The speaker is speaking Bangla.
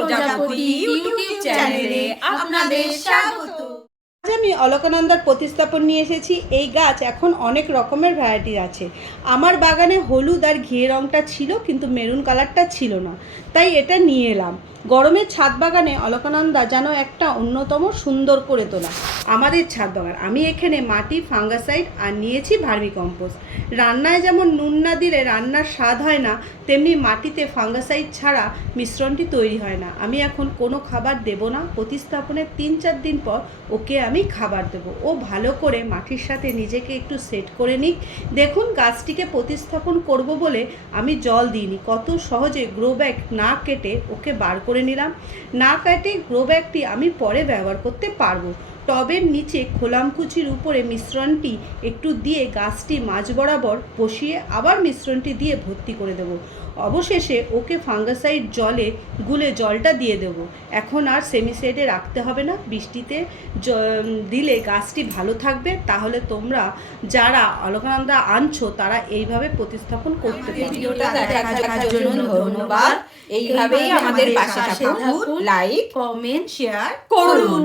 প্রজাপতি ইউটিউব চ্যানেলে আপনাদের স্বাগত। আজ আমি অলকানন্দার প্রতিস্থাপন নিয়ে এসেছি। এই গাছ এখন অনেক রকমের ভ্যারাইটি আছে। আমার বাগানে হলুদ আর ঘিয়ে রঙটা ছিল, কিন্তু মেরুন কালারটা ছিল না, তাই এটা নিয়ে এলাম। গরমের ছাদ বাগানে অলকানন্দা যেন একটা অন্যতম সুন্দর করে তোলা আমাদের ছাদ বাগান। আমি এখানে মাটি, ফাঙ্গাসাইড আর নিয়েছি ভার্মিকম্পোস্ট। রান্নায় যেমন নুন না দিলে রান্নার স্বাদ হয় না, তেমনি মাটিতে ফাঙ্গাসাইড ছাড়া মিশ্রণটি তৈরি হয় না। আমি এখন কোনো খাবার দেব না। প্রতিস্থাপনের 3-4 দিন পর ওকে আমি খাবার দেব। ও ভালো করে মাটির সাথে নিজেকে একটু সেট করে নিক। দেখুন, গাছটিকে প্রতিস্থাপন করব বলে আমি জল দিইনি। কত সহজে গ্রো ব্যাগ না কেটে ওকে বার করে নিলাম। না কেটে গ্রো ব্যাগটি আমি পরে ব্যবহার করতে পারবো। টবের নিচে খোলামকুচির উপরে মিশ্রণটি একটু দিয়ে গাছটি মাঝ বরাবর বসিয়ে আবার মিশ্রণটি দিয়ে ভর্তি করে দেব। অবশেষে ওকে ফাঙ্গাসাইড জলে গুলে জলটা দিয়ে দেব। এখন আর সেমিসাইডে রাখতে হবে না। বৃষ্টিতে দিলে গাছটি ভালো থাকবে। তাহলে তোমরা যারা অলকানন্দা আনছো তারা এইভাবে প্রতিস্থাপন করতে পারবে। ভিডিওটা দেখার জন্য ধন্যবাদ। এইভাবেই আমাদের পাশে থাকুন, লাইক, কমেন্ট, শেয়ার করুন।